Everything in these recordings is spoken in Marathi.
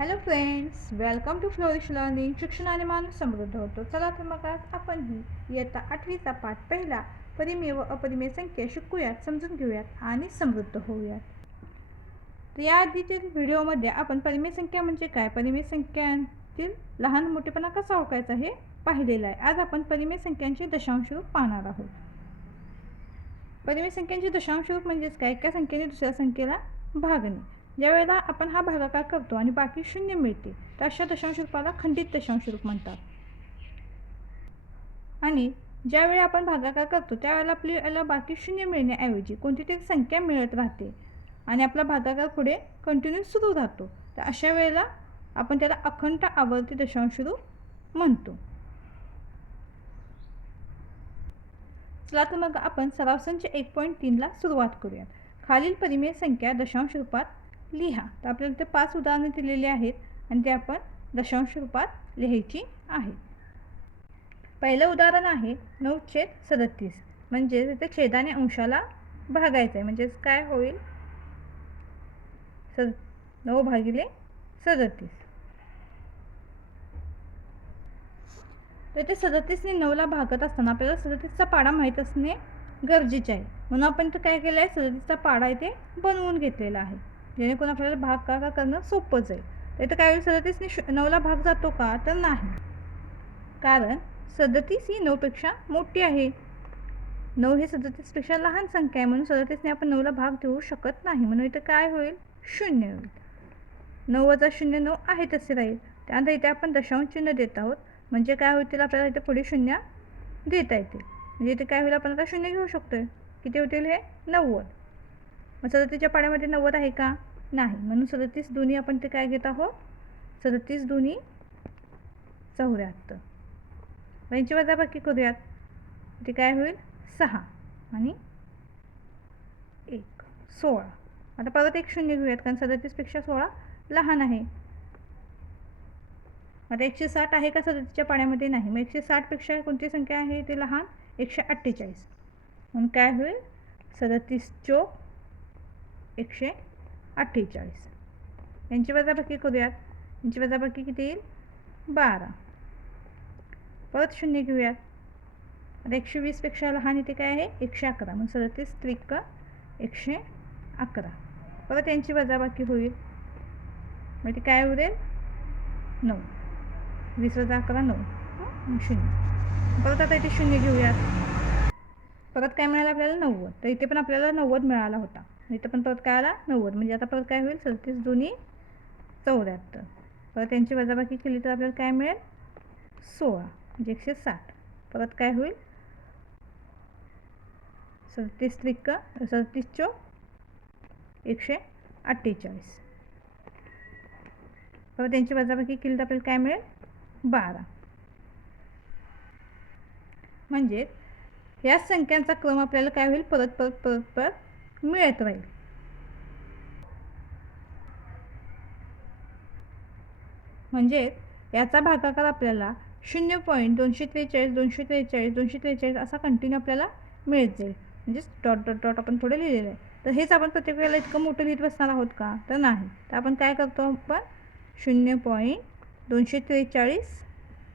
Hello friends welcome to flourish learning शिक्षणाने माणूस समृद्ध होतो. चला तर मग आज आपण ही इयत्ता आठवीचा पाठ पहिला परिमेय व अपरिमेय संख्या शिकूयात समजून घेऊयात आणि समृद्ध होऊयात. तर या आधीतील व्हिडिओमध्ये आपण परिमेय संख्या म्हणजे काय? परिमेय संख्यांतील लहान मोठेपणा कसा ओळखायचा हे पाहिलेलं आहे. आज आपण परिमेय संख्यांचे दशांश रूप पाहणार आहोत. परिमेय संख्यांचे दशांश रूप म्हणजेच काय? एका संख्येने दुसऱ्या संख्येला भागणे. ज्यावेळेला आपण हा भागाकार करतो आणि बाकी शून्य मिळते तर अशा दशांश रूपाला खंडित दशांश रूप म्हणतात. आणि ज्यावेळी आपण भागाकार करतो त्यावेळेला आपल्याला बाकी शून्य मिळण्याऐवजी कोणती तरी संख्या मिळत राहते आणि आपला भागाकार पुढे कंटिन्यू सुरू राहतो. तर अशा वेळेला आपण त्याला अखंड आवर्ती दशांश रूप म्हणतो. चला तर मग आपण सराव संच एक पॉईंट तीनला सुरुवात करूयात. खालील परिमेय संख्या दशांश रूपात लिहा. तर आपल्याला इथे पाच उदाहरणे दिलेली आहेत आणि ते आपण दशांश रूपात लिहायची आहेत. पहिलं उदाहरण आहे नऊ छेद सदतीस. म्हणजे तिथे छेदाने अंशाला भागायचं आहे म्हणजेच काय होईल? सद नऊ भागिले सदतीस. तर ते सदतीसने नऊला भागत असताना आपल्याला सदतीसचा पाडा माहीत असणे गरजेचे आहे. म्हणून आपण इथं काय केलं आहे सदतीसचा पाडा इथे बनवून घेतलेला आहे. जेणेकरून आपल्याला भाग का करणं सोपं जाईल. तर इथं काय होईल सदतीसने शु नऊला भाग जातो का? तर नाही. कारण सदतीस ही नऊपेक्षा मोठी आहे. नऊ हे सदतीसपेक्षा लहान संख्या आहे म्हणून सदतीसने आपण नऊला भाग देऊ शकत नाही. म्हणून इथं काय होईल? शून्य होईल. नऊ वजा शून्य नऊ आहे तसे राहील. त्यानंतर इथे आपण दशांश चिन्ह देत आहोत. म्हणजे काय होतील? आपल्याला इथे पुढे शून्य देता येतील. म्हणजे इथे काय होईल? आपण आता शून्य घेऊ शकतो आहे किती होतील हे? नव्वद. मग सदतीसच्या पाण्यामध्ये नव्वद आहे का? नाही. म्हणून सदतीस दोन्ही आपण ते काय घेत आहोत? सदतीस दोन्ही चौऱ्याहत्तर. यांची वजाबाकी करूयात. ते काय होईल? सहा आणि एक. सोळा. आता परत एक शून्य घेऊयात कारण सदतीसपेक्षा सोळा लहान आहे. आता एकशे साठ आहे का सदतीसच्या पाण्यामध्ये? नाही. मग एकशे साठपेक्षा कोणती संख्या आहे? ते लहान. एकशे अठ्ठेचाळीस. म्हणून काय होईल? सदतीस चोक एकशे अठ्ठेचाळीस. यांची वजाबाकी करूयात. यांची वजाबाकी किती येईल? बारा. परत शून्य घेऊयात. आता एकशे वीसपेक्षा लहान इथे काय आहे? एकशे अकरा. मग सदतीस त्रिक एकशे अकरा. परत यांची वजाबाकी होईल. मग ते काय उरेल नऊ. वीस वजा अकरा नऊ. शून्य. परत आता इथे शून्य घेऊयात. परत काय मिळालं आपल्याला? नव्वद. तर इथे पण आपल्याला नव्वद मिळाला होता. इथं पण परत काय आला? नव्वद. म्हणजे आता परत काय होईल? सदतीस दोन्ही चौऱ्याहत्तर. परत त्यांची वजाबाकी केली तर आपल्याला काय मिळेल? सोळा. म्हणजे एकशे साठ. परत काय होईल? सदतीस त्रिक्क सदतीस चो एकशे अठ्ठेचाळीस. परत त्यांची वजाबाकी केली तर आपल्याला काय मिळेल? बारा. म्हणजे याच संख्यांचा क्रम आपल्याला काय होईल? परत परत परत परत मिळत राहील. म्हणजे याचा भागाकार आपल्याला शून्य पॉईंट दोनशे त्रेचाळीस दोनशे त्रेचाळीस दोनशे त्रेचाळीस असा कंटिन्यू आपल्याला मिळत जाईल. म्हणजेच डॉट डॉट डॉट आपण थोडे लिहिलेलं आहे. तर हेच आपण प्रत्येक वेळेला इतकं मोठं लिहित बसणार आहोत का? तर नाही. तर आपण काय करतो आपण? शून्य पॉईंट दोनशे त्रेचाळीस.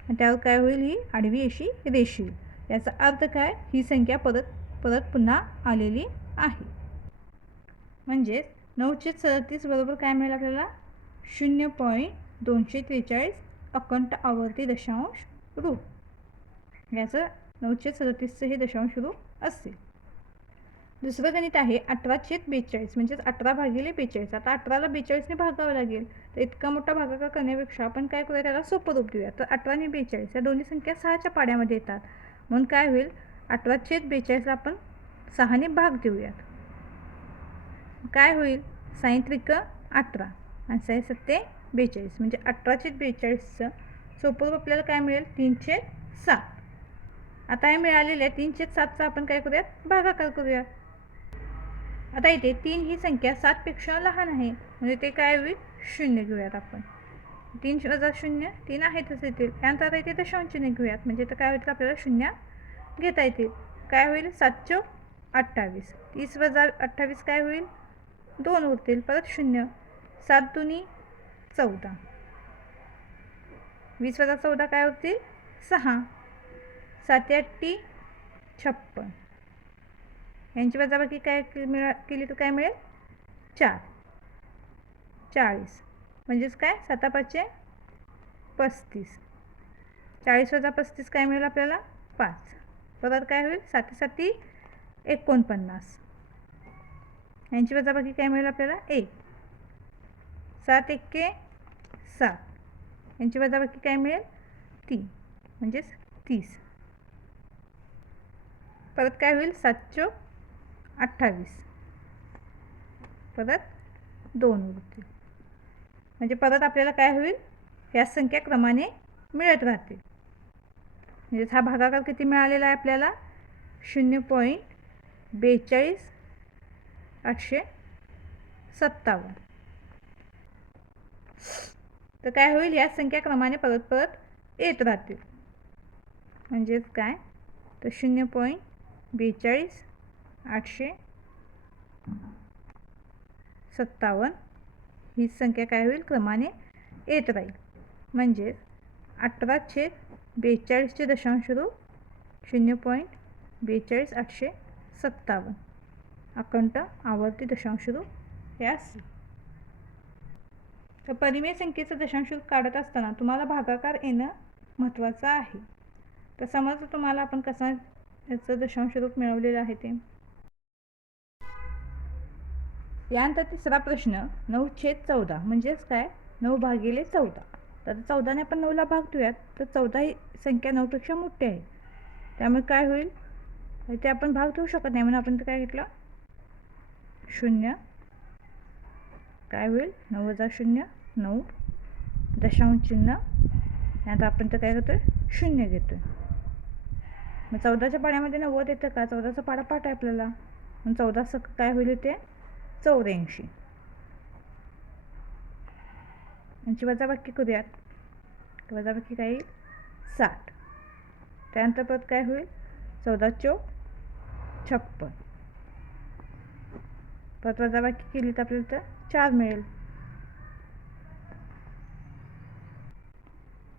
त्यावर काय होईल? ही आडवी अशी रेशील याचा अर्थ काय? ही संख्या परत परत पुन्हा आलेली आहे. म्हणजेच नऊशे सदतीस बरोबर काय मिळेल आपल्याला? शून्य पॉईंट दोनशे त्रेचाळीस अखंड आवर्ती दशांश रू. याचं नऊशे सदतीसचं हे दशांश रू असेल दुसरं गणित आहे अठरा छेद बेचाळीस म्हणजेच अठरा भागिले बेचाळीस. आता अठराला बेचाळीसने भागावं लागेल. तर इतका मोठा भागाकार करण्यापेक्षा आपण काय करूया त्याला? सोपं रूप देऊया तर अठराने बेचाळीस या दोन्ही संख्या सहाच्या पाड्यामध्ये येतात. म्हणून काय होईल? अठरा छेद बेचाळीसला आपण सहाने भाग देऊयात. काय होईल? साई अठरा आणि साई सत्ते बेचाळीस. म्हणजे अठराशे बेचाळीसचं सोपं आपल्याला काय मिळेल? तीनशे सात. आता हे मिळालेल्या आहे सातचा आपण काय करूयात? भागाकार करूयात. आता इथे तीन ही संख्या सातपेक्षा लहान आहे. म्हणजे ते काय होईल? शून्य घेऊयात आपण. तीन वजा शून्य तीन आहेतच येतील. त्यानंतर आता इथे दशांश घेऊयात. म्हणजे तर काय होईल आपल्याला शून्य घेता येतील. काय होईल? सातशे अठ्ठावीस. तीस वजा अठ्ठावीस काय होईल? दोन उरतील परत शून्य. सात दुनी चौदा. वीस वजा चौदा काय होतील सहा. सात अठ्ठी छप्पन. यांची वजाबाकी काय मिळा केली तर काय मिळेल? चार. चाळीस. म्हणजेच काय? साता पाचशे पस्तीस. चाळीस वजा पस्तीस काय मिळेल आपल्याला? पाच. परत काय होईल? साती साती एकोणपन्नास. यांची वजाबाकी काय मिळेल आपल्याला? एक. सात एक्के सात. यांची वजाबाकी काय मिळेल? तीन. म्हणजेच तीस. परत काय होईल? सात चो अठ्ठावीस. परत दोन उरतील. म्हणजे परत आपल्याला काय होईल? ह्या संख्या क्रमाने मिळत राहतील. म्हणजेच हा भागाकार किती मिळालेला आहे आपल्याला? शून्य पॉईंट बेचाळीस आठशे सत्तावन्न. तर काय होईल? या संख्या क्रमाने परत परत येत राहतील. म्हणजेच काय? तर शून्य पॉईंट बेचाळीस आठशे सत्तावन्न. ही संख्या काय होईल? क्रमाने येत राहील. म्हणजेच अठरा छेद बेचाळीसचे दशांश रूप शून्य पॉईंट बेचाळीस आठशे सत्तावन्न. अखंड आवर्ती दशांश रूप यास तर परिमेय संख्येचं दशांश रूप काढत असताना तुम्हाला भागाकार येणं महत्त्वाचं आहे. तर समज तुम्हाला आपण कसा याचं दशांश रूप मिळवलेलं आहे ते. यानंतर तिसरा प्रश्न नऊ छेद चौदा. म्हणजेच काय? नऊ भागिले चौदा. तर चौदाने आपण नऊला भाग देऊयात तर चौदा ही संख्या नऊपेक्षा मोठी आहे. त्यामुळे काय होईल? ते आपण भाग देऊ शकत नाही. म्हणून आपण ते काय घेतलं? शून्य. काय होईल? नऊ वजा शून्य नऊ. दशांश चिन्ह. आता आपण तर काय करतो आहे शून्य घेतो आहे मग चौदाच्या पाड्यामध्ये नव्वद येतं का? चौदाचा पाडा पाठ आहे आपल्याला. मग चौदा सक काय होईल ते चौऱ्याऐंशी. यांची वजाबाकी करूयात. वजाबाकी काय येईल? साठ. त्यानंतर परत काय होईल? चौदा चौक छप्पन. परत वजाबाकी केली तर आपल्याला तर चार मिळेल.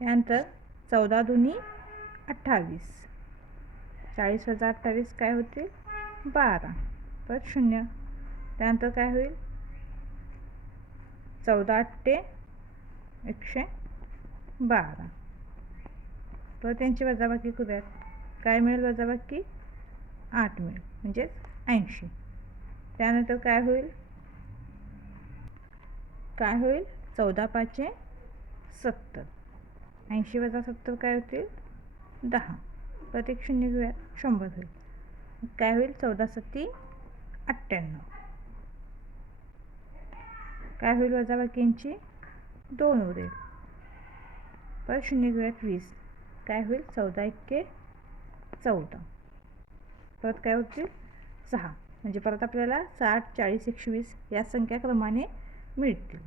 यानंतर चौदा दोन्ही अठ्ठावीस. चाळीस वजा अठ्ठावीस काय होतील बारा. परत शून्य. त्यानंतर काय होईल? चौदा अठ्ठे एकशे बारा. परत त्यांची वजाबाकी करूयात. काय मिळेल वजाबाकी? आठ मिळेल. म्हणजेच ऐंशी. त्यानंतर काय होईल? काय होईल? चौदा पाचशे सत्तर. ऐंशी वजा सत्तर काय होतील? दहा. प्रत्येक शून्य घेऊया. शंभर होईल. काय होईल? चौदा सत्ती अठ्ठ्याण्णव. काय होईल? वजाबाकींची दोन उरेल. परत शून्य घेऊयात वीस. काय होईल? चौदा एक्के चौदा. परत काय होतील? सहा. म्हणजे परत आपल्याला साठ चाळीस एकशे वीस या संख्या क्रमाने मिळतील.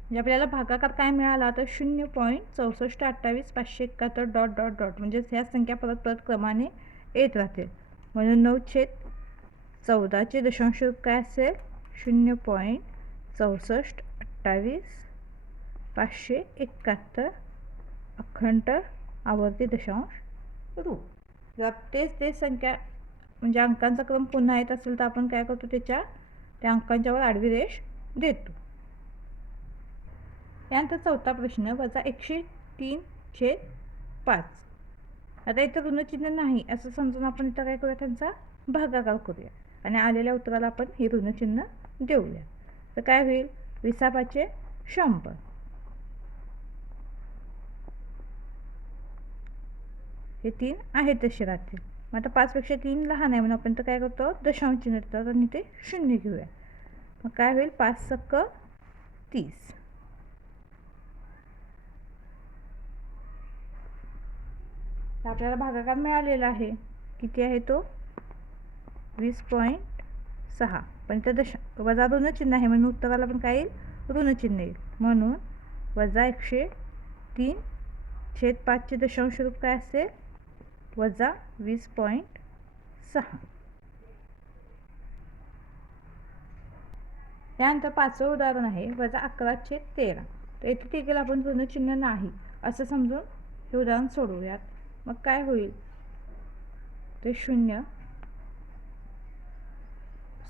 म्हणजे आपल्याला भागाकार काय मिळाला? तर शून्य पॉईंट चौसष्ट अठ्ठावीस पाचशे एकाहत्तर डॉट डॉट डॉट. म्हणजेच ह्या संख्या परत परत क्रमाने येत राहतील. म्हणून नऊ छेद चौदाचे दशांश काय असेल? शून्य पॉईंट चौसष्ट अठ्ठावीस पाचशे एकाहत्तर अखंड आवर्ती दशांश रूप. जर तेच ते संख्या म्हणजे अंकांचा क्रम पुन्हा येत असेल तर आपण काय करतो त्याच्या त्या अंकांच्यावर आडवी रेष देतो. यानंतर चौथा प्रश्न वजा एकशे तीन छेद पाच. आता इथं ऋणचिन्ह नाही असं समजून आपण इथं काय करूया त्यांचा भागाकार करूया. आणि आलेल्या उत्तराला आपण हे ऋणचिन्ह देऊया. तर काय होईल? विसापाचे शंभर. हे तीन आहेत तसे राहतील. मग आता पाचपेक्षा तीन लहान आहे म्हणून आपण तर काय करतो? दशांश चिन्ह देतात आणि ते शून्य घेऊया. मग काय होईल? पाच सक्क तीस. आपल्याला भागाकार मिळालेला आहे. किती आहे तो? वीस पॉईंट सहा. पण त्या दश वजा ऋणचिन्ह आहे म्हणून उत्तराला पण काय येईल? ऋणचिन्ह येईल. म्हणून वजा एकशे तीन छेद पाचचे दशांश रूप काय असेल? वजा वीस पॉईंट सहा. त्यानंतर पाचवं उदाहरण आहे वजा अकरा छेद तेरा. तर येथे देखील आपण पूर्ण चिन्ह नाही असं समजून हे उदाहरण सोडवूयात. मग काय होईल? ते शून्य.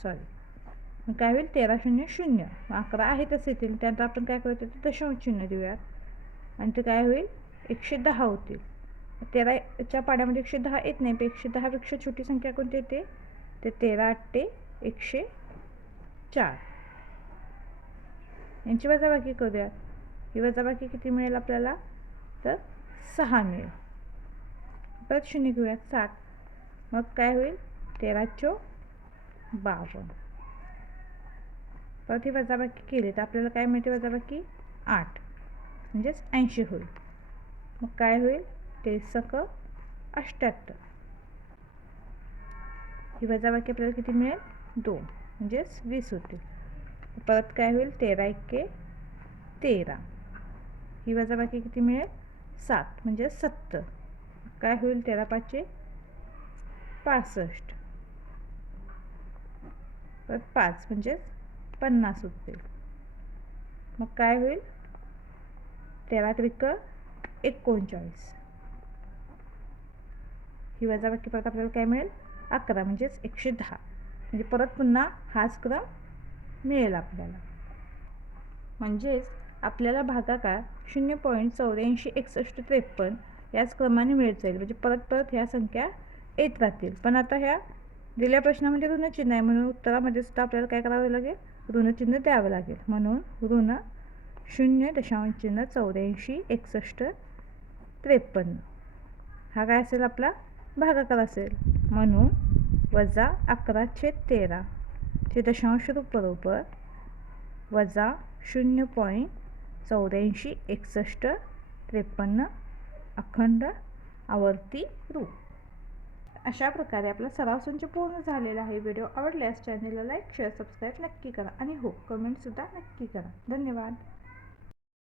सॉरी मग काय होईल? तेरा शून्य शून्य. मग अकरा आहे तसे येतील. त्यानंतर आपण काय करतो ते दशांश चिन्ह देऊयात. आणि ते काय होईल? एकशे दहा होतील. तेराच्या पाड्यामध्ये एकशे दहा येत नाही एकशे दहापेक्षा छोटी संख्या कोणती येते? ते तेरा आठ एकशे चार. यांची वजाबाकी करूयात. ही वजाबाकी किती मिळेल आपल्याला? तर सहा मिळेल. परत शून्य घेऊयात साठ मग काय होईल? तेरा चो बावन्न परत ही वजाबाकी केली तर आपल्याला काय मिळते वजाबाकी? आठ. म्हणजेच ऐंशी होईल. मग काय होईल? तेसक अष्ट्याहत्तर ही वजाबाकी आपल्याला किती मिळेल? दोन. म्हणजेच वीस होतील परत काय होईल? तेरा एक्के तेरा. ही वजाबाकी किती मिळेल? सात. म्हणजे सत्तर. काय होईल? तेरा पाचशे पासष्ट. परत पाच. म्हणजेच पन्नास होतील मग काय होईल? तेरा त्रिक एकोणचाळीस. ही वजाबाकी परत आपल्याला काय मिळेल? अकरा म्हणजेच एकशे दहा. म्हणजे परत पुन्हा हाच क्रम मिळेल आपल्याला. म्हणजेच आपल्याला भागाकार शून्य पॉईंट चौऱ्याऐंशी एकसष्ट त्रेपन्न याच क्रमाने मिळत जाईल. म्हणजे परत परत ह्या संख्या येत राहतील. पण आता ह्या दिल्या प्रश्नामध्ये ऋणचिन्ह आहे म्हणून उत्तरामध्ये सुद्धा आपल्याला काय करावं लागेल? ऋणचिन्ह द्यावं लागेल. म्हणून ऋण शून्य दशांश चिन्ह चौऱ्याऐंशी एकसष्ट त्रेपन्न. हा काय असेल आपला? भागाकार असेल. म्हणून वजा अकरा छेद तेरा ते दशांश रूप बरोबर वजा शून्य पॉईंट चौऱ्याऐंशी एकसष्ट त्रेपन्न अखंड आवर्ती रूप अशा प्रकारे आपला सराव संच पूर्ण झालेला आहे. व्हिडिओ आवडल्यास चॅनलला लाईक शेअर सबस्क्राईब नक्की करा. आणि हो कमेंटसुद्धा नक्की करा. धन्यवाद.